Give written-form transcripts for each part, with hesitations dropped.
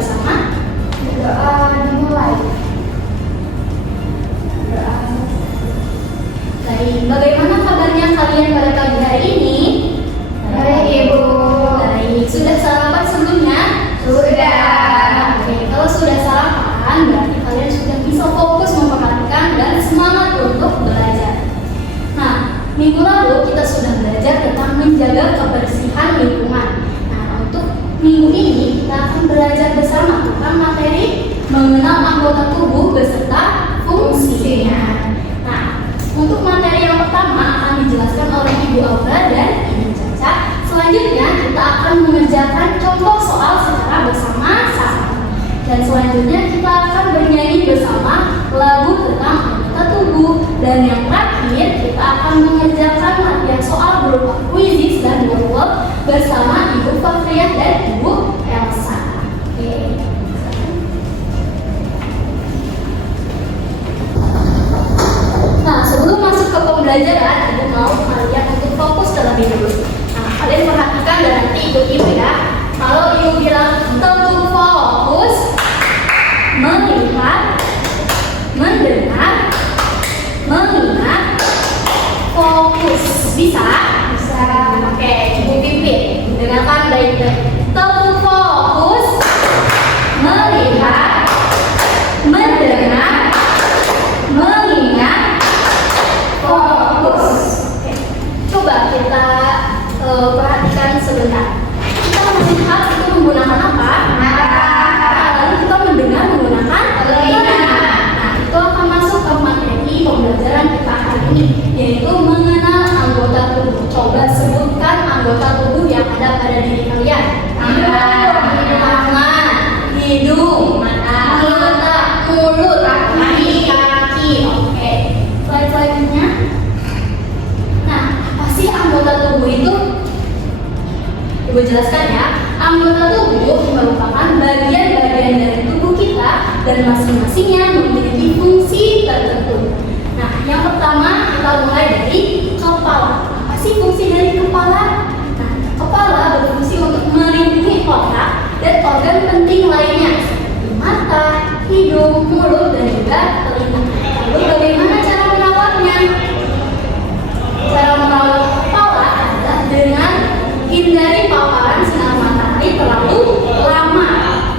bersama? Doa dimulai. Baik, bagaimana kabarnya kalian pada pagi hari ini? Baik, Ibu. Baik, sudah sarapan sebelumnya? Sudah. Oke, kalau sudah sarapan, berarti kalian sudah bisa fokus memperhatikan dan semangat untuk belajar. Nah, minggu lalu kita sudah belajar tentang menjaga kebersihan lingkungan. Nah, untuk minggu ini kita akan belajar bersama tentang materi mengenal anggota tubuh beserta fungsinya. Nah, untuk materi yang pertama akan dijelaskan oleh Ibu Aura dan Ibu Caca. Selanjutnya kita akan mengerjakan contoh soal secara bersama-sama. Dan selanjutnya kita akan bernyanyi bersama lagu tentang anggota tubuh. Dan yang terakhir kita akan mengerjakan latihan soal berupa kuisis dan workshop bersama Ibu Fakriyah dan Ibu Elsa. Oke. Nah, sebelum masuk ke pembelajaran, Ibu mau kalian untuk fokus terlebih dulu. Nah, kalian perhatikan dan nanti ikut Ibu ya. Kalau Ibu bilang untuk fokus, melihat, mendengar, mengingat, fokus. Bisa? Bisa. Oke, Ibu pimpin. Dengarkan baik-baik. Untuk fokus, melihat, mendengar, mengingat, fokus. Oke. Coba kita perhatikan sebentar. Kita melihat itu menggunakan apa? Mata. Lalu kita mendengar menggunakan telinga. Nah, itu akan masuk ke materi pembelajaran kita hari ini, yaitu mengenal anggota tubuh. Coba sebutkan anggota tubuh yang ada pada diri kalian. Tangan, hidung, mata, mulut, kaki. Oke. Slide selanjutnya. Nah, apa sih anggota tubuh itu? Ibu jelaskan ya. Anggota tubuh merupakan bagian-bagian dari tubuh kita dan masing-masingnya memiliki fungsi tertentu. Nah, yang pertama kita mulai dari kepala. Apa sih fungsi dari kepala? Nah, kepala berfungsi untuk melindungi otak dan organ penting lainnya seperti mata, hidung, mulut, dan juga telinga. Lalu bagaimana cara merawatnya? Cara merawat kepala adalah dengan hindari paparan sinar matahari terlalu lama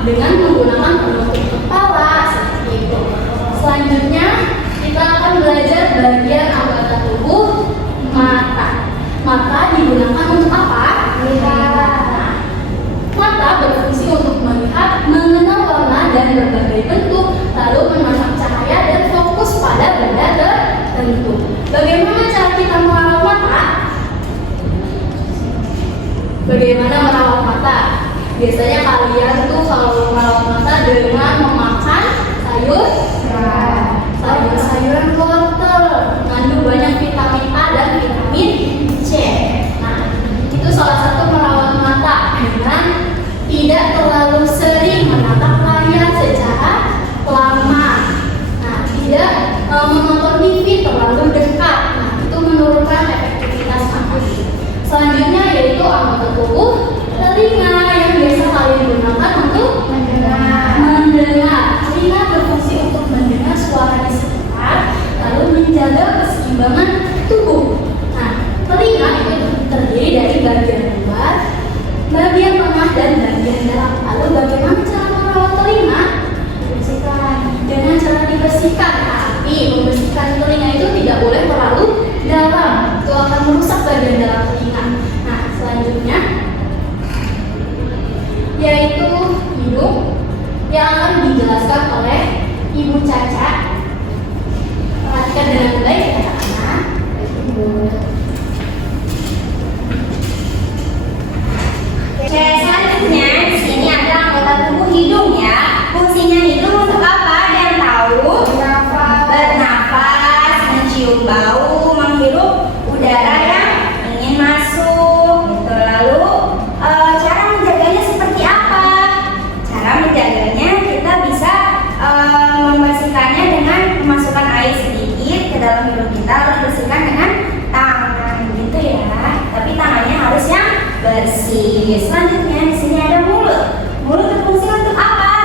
dengan menggunakan penutup kepala seperti itu. Selanjutnya kita akan belajar bagian anggota tubuh mata. Mata digunakan untuk apa? Melihat. Nah, mata berfungsi untuk melihat, mengenal warna dan berbagai bentuk, lalu menangkap cahaya dan fokus pada benda tertentu. Bagaimana cara kita merawat mata? Bagaimana merawat mata? Biasanya kalian tuh kalau merawat mata dengan memakan sayuran wortel, mengandung banyak vitamin A dan vitamin C. Nah, itu salah satu merawat mata dengan tidak terlalu sering menatap layar secara lama. Nah, tidak menonton TV terlalu dekat. Nah, itu menurunkan efektivitas mata. Selanjutnya yaitu anggota tubuh telinga yang biasa kalian gunakan untuk mendengar. Telinga berfungsi untuk mendengar suara di sekitar, lalu menjaga keseimbangan tubuh. Nah, telinga itu terdiri dari bagian luar, bagian tengah, dan bagian dalam. Lalu bagaimana cara merawat telinga? Dibersihkan. Dengan cara dibersihkan, tapi membersihkan telinga itu tidak boleh terlalu dalam. Itu akan merusak bagian dalam telinga. Nah, selanjutnya yaitu hidung yang akan dijelaskan oleh Ibu Caca. Perhatikan dengan baik kata-kata. Selanjutnya di sini ada anggota tubuh hidung ya. Fungsinya hidung untuk apa? Ada yang tahu? Bernafas, mencium bau, menghirup udara yang ingin masuk. Gitu. Lalu cara menjaganya seperti apa? Cara menjaganya kita bisa membersihkannya dengan memasukkan air sedikit ke dalam hidung kita, lalu bersihkan dengan tangan, gitu ya. Tapi tangannya harus yang bersih. Selanjutnya di sini ada mulut. Mulut berfungsi untuk apa?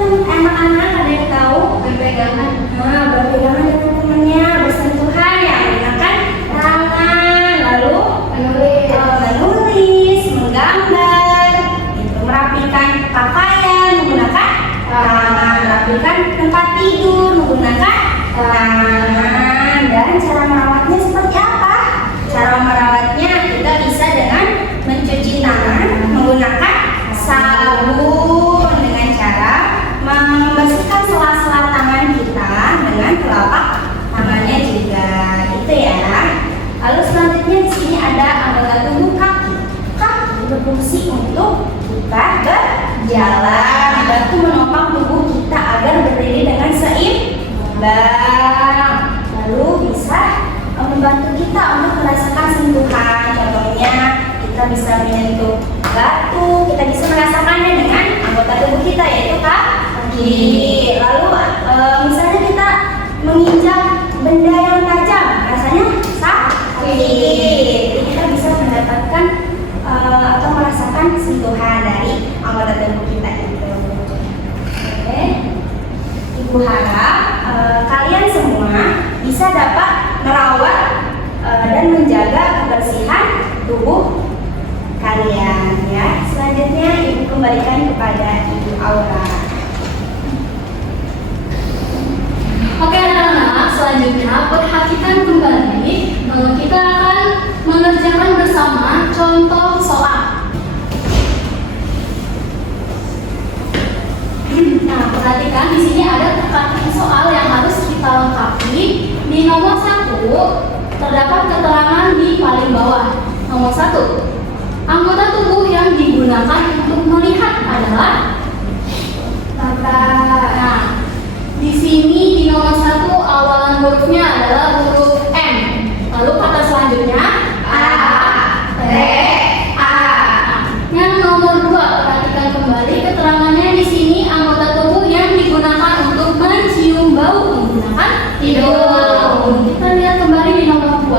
anak-anak ada yang tahu? Berpegangan. Nah, berpegangan dengan temannya, bersentuhan ya, menggunakan tangan, lalu menulis, menggambar, itu merapikan pakaian menggunakan tangan, merapikan tempat tidur menggunakan tangan. Dan cara merawatnya seperti apa? Cara merawatnya kita bisa dengan mencuci tangan menggunakan sabun, dengan cara membersihkan sela-sela tangan kita dengan telapak tangannya juga, gitu ya. Lalu selanjutnya di sini ada anggota tubuh kaki. Kaki berfungsi untuk kita berjalan, membantu menopang tubuh kita agar berdiri dengan seimbang. Lalu bisa membantu kita untuk merasakan sentuhan. Contohnya kita bisa menyentuh batu, kita bisa merasakannya dengan anggota tubuh kita yaitu kaki. Lalu misalnya kita menginjak benda yang tajam, rasanya sakit. Jadi kita bisa mendapatkan atau merasakan sentuhan dari anggota tubuh kita itu. Oke. Ibu harap kalian semua bisa dapat merawat dan menjaga kebersihan tubuh kalian ya. Selanjutnya ibu kembalikan kepada Ibu Aura. Oke anak-anak, selanjutnya perhatikan kembali. Kita akan mengerjakan bersama contoh soal. Nah, perhatikan di sini ada perhatian soal yang harus kita lengkapi. Di nomor 1 terdapat keterangan di paling bawah. Nomor 1, anggota tubuh yang digunakan untuk melihat adalah mata. Nah, di sini di nomor 1 awalan hurufnya adalah huruf M. Lalu kata selanjutnya A, T, A. Yang nomor 2, perhatikan kembali keterangannya di sini anggota tubuh yang digunakan untuk mencium bau menggunakan hidung. Kita lihat kembali di nomor 2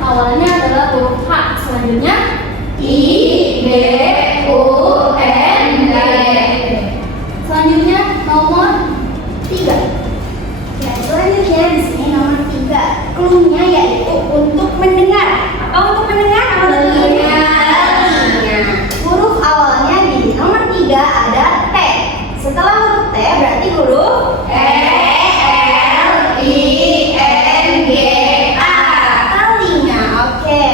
awalannya adalah huruf H. Selanjutnya I, D, U, N, D. Selanjutnya nomor 3. Ya, selanjutnya di sini nomor 3. Clue-nya yaitu untuk mendengar. Apa untuk mendengar? Telinga. Huruf awalnya di nomor 3 ada T. Setelah huruf T berarti huruf E, L, I, N, G, A. Telinga. Oke.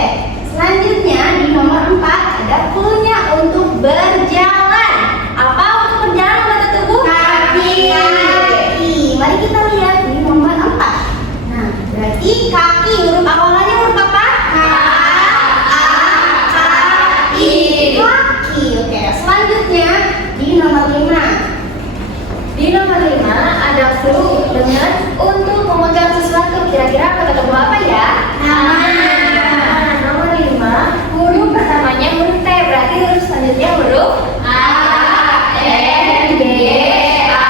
Selanjutnya di nomor 4 ada clue-nya untuk berjalan. Apa untuk berjalan anggota tubuh? Kaki. Mari kita lihat di nomor 4. Nah, berarti kaki huruf awalannya huruf apa? K, A, K, I. Kaki. Oke. Selanjutnya di nomor 5. Di nomor 5 ada clue dengan untuk memegang sesuatu. Kira-kira anggota tubuh apa ya? Nah, nomor 5 huruf pertamanya huruf T, berarti huruf selanjutnya huruf A, N, G, A,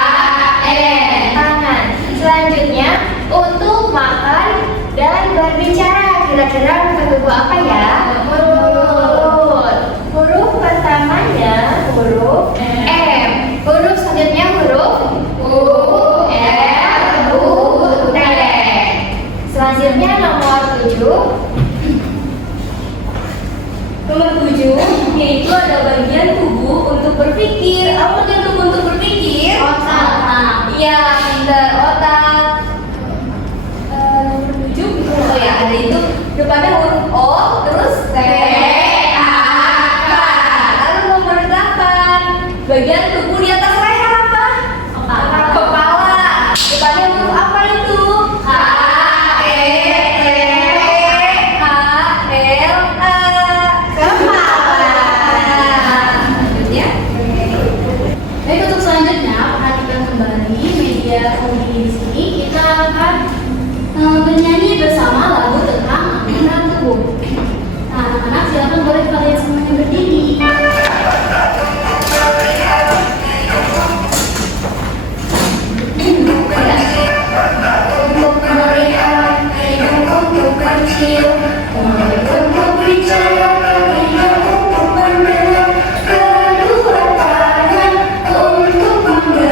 N. Tangan. Selanjutnya untuk makan dan berbicara. Kira-kira anggota tubuh apa ya? Mulut. Huruf pertamanya huruf M. Huruf selanjutnya huruf U, L, U, T. Selanjutnya nomor 7. Nomor 7 yaitu ada bagian tubuh untuk berpikir. Apa bagian tubuh untuk berpikir? Otak. Iya, pintar, otak. Nomor 7 oh ya, ada itu depannya huruf O, terus T, A, K. Lalu nomor 8 bagian tubuh di atas leher apa? Kepala. Depannya huruf apa itu? H, E, T, H, L, A. Kepala. Lanjutnya. Baik, untuk selanjutnya perhatikan kembali media audio di sini. Kita akan bernyanyi bersama lagu tentang anggota tubuh. Nah, anak-anak silakan boleh kalian semuanya berdiri. Untuk melihat, untuk kecil, untuk bicara, untuk mendengar, kedua tangan untuk mendengar.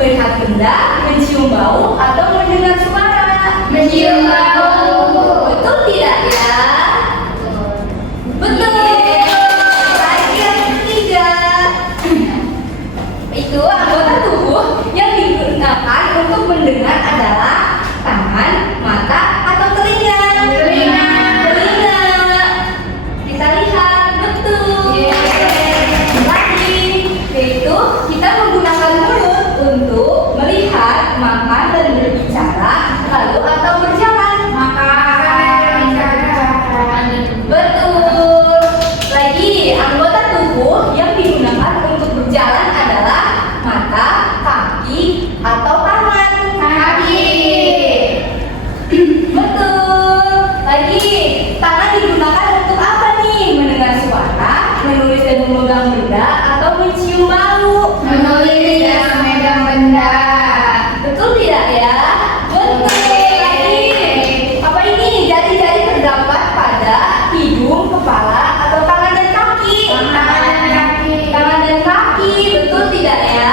melihat benda, mencium bau, atau mendengar suara. Mencium bau. Betul tidak ya? Betul. Lagi yang ketiga, itu anggota tubuh yang digunakan untuk mendengar adalah tangan, mata, atau telinga. Telinga. Telinga. Kita lihat betul. Lagi, yaitu kita menggunakan mulut untuk melihat, makan, dan berbicara, lalu atau berjalan. Betul. Lagi, anggota tubuh yang digunakan untuk berjalan adalah mata, kaki, atau tangan. Kaki. Betul. Lagi, tangan digunakan untuk apa nih? Mendengar suara, menulis dan memegang benda, atau mencium bau. Menulis dan memegang benda. Betul tidak ya? Betul. Lagi, apa ini? Jari-jari terdapat pada hidung, kepala, atau tangan dan kaki. Tangan dan kaki. Tangan dan kaki. Betul tidak ya?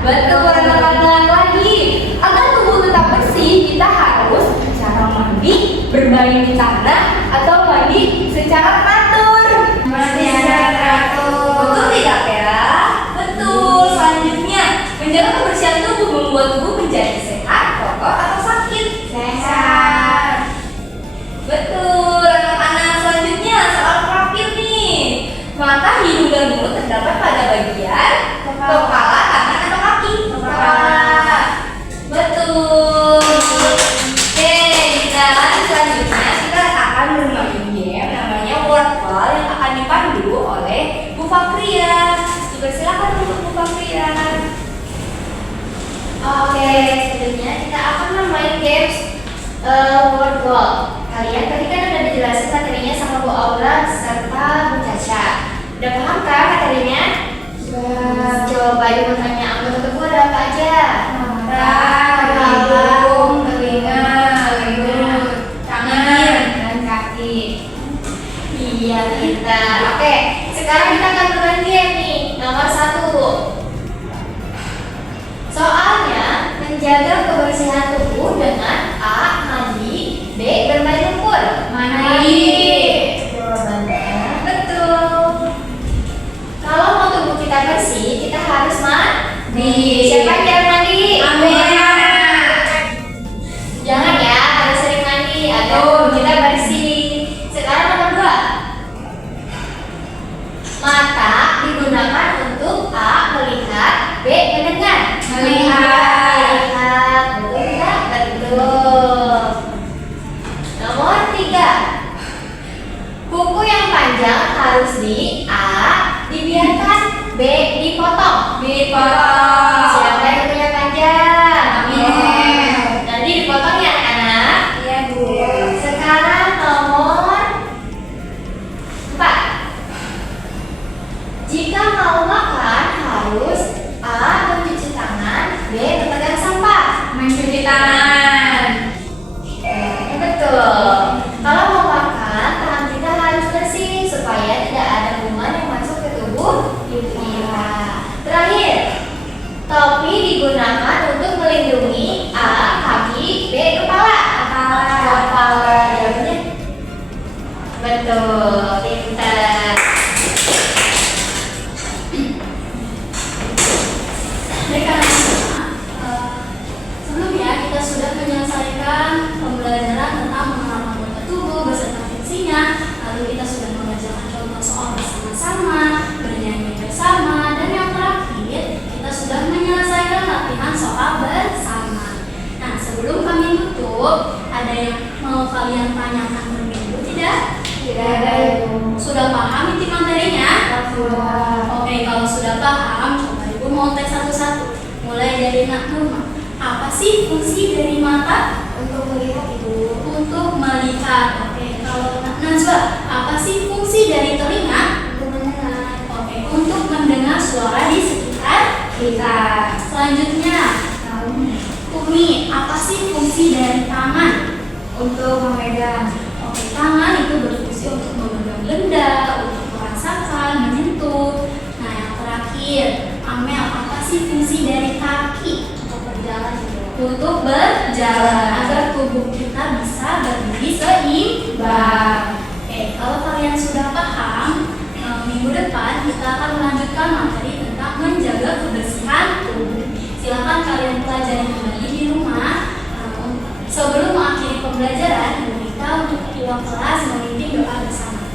Betul anak-anak. Lagi, agar tubuh tetap bersih, kita harus cara mandi, bermain di tanah, atau mandi secara teratur. Betul tidak ya? Betul. Selanjutnya, menjaga kebersihan tubuh membuat tubuh menjadi sehat, kokoh, atau sakit. Sehat. Betul, anak-anak. Selanjutnya soal profil nih. Mata, hidung, dan mulut terdapat pada bagian kepala, tangan, atau kaki. Kepala. Betul. Oke, dan selanjutnya kita akan bermain game namanya Wordball yang akan dipandu oleh Bu Fakria. Dipersilakan untuk Bu Fakria. Oke, selanjutnya kita akan bermain games wordball. Kalian tadi kan udah dijelasin materinya sama Bu Aura serta Bu Caca. Udah paham kan materinya? Coba ibu tanya anggota tubuh ada apa aja? Mata, hidung, telinga, mulut, tangan, dan kaki. Iya, pintar. Oke, sekarang kita akan bermain game nih. Nomor 1. Soalnya menjaga kebersihan tubuh dengan A. Mandi, B. Bermain lumpur. Mandi. Jawabannya betul. Kalau mau tubuh kita bersih, kita harus mandi. Siapa yang jarang mandi? Jangan ya, harus sering mandi agar tubuh kita bersih. Sekarang nomor 2. Mata digunakan untuk A. Melihat, B. Mendengar. Melihat. Betul tidak? Betul. Nomor 3. Kuku yang panjang harus di A. Dibiarkan, B. Dipotong. Siapa yang punya panjang? Amin. Nanti dipotong ya anak. Iya, Bu. Sekarang nomor 4. Jika mau makan harus A. Mencuci tangan, B. Memegang sampah. Mencuci tangan. Betul. Kalau mau makan, tangan kita harus bersih supaya tidak ada kuman yang masuk ke tubuh kita. Terakhir, topi digunakan untuk melindungi A. Kaki, B. Kepala. Kepala. Jawabannya betul. Pintar. Sebelumnya kita sudah menyelesaikan pembelajaran tentang mengenal anggota tubuh beserta fungsinya. Lalu kita sudah mengajarkan contoh soal bersama-sama, bernyanyi bersama, dan yang terakhir kita sudah menyelesaikan latihan soal bersama. Nah, sebelum kami tutup, ada yang mau kalian tanyakan terlebih dahulu tidak? Tidak ada, Ibu. Sudah paham inti materinya? Sudah. Oke, kalau sudah paham, coba Ibu mau tes satu-satu. Mulai dari Nak Nurma. Apa sih fungsi dari mata? Untuk melihat, Ibu. Untuk melihat. Oke, kalau Nak Najwa, apa sih fungsi dari telinga? Untuk mendengar. Oke, untuk mendengar suara di sekitar kita. Selanjutnya, Umi, apa sih fungsi dari tangan? Untuk memegang. Oke, tangan itu berfungsi untuk memegang benda, untuk merasakan, menyentuh. Nah, yang terakhir, Amel, apa sih fungsi dari kaki? untuk berjalan agar tubuh kita bisa berdiri seimbang. Oke, kalau kalian sudah paham, minggu depan kita akan melanjutkan materi tentang menjaga kebersihan tubuh. Silakan kalian pelajari kembali di rumah. Sebelum mengakhiri pembelajaran, Ibu Rita untuk ketua kelas memimpin doa bersama.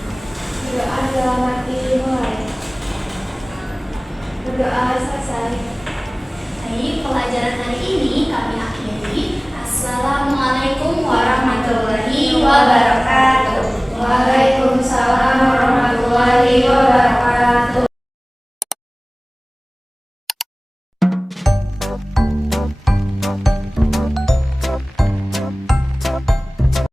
Doa selamat dimulai. Berdoa selesai. Baik, pelajaran hari ini kami akhiri. Assalamualaikum warahmatullahi wabarakatuh.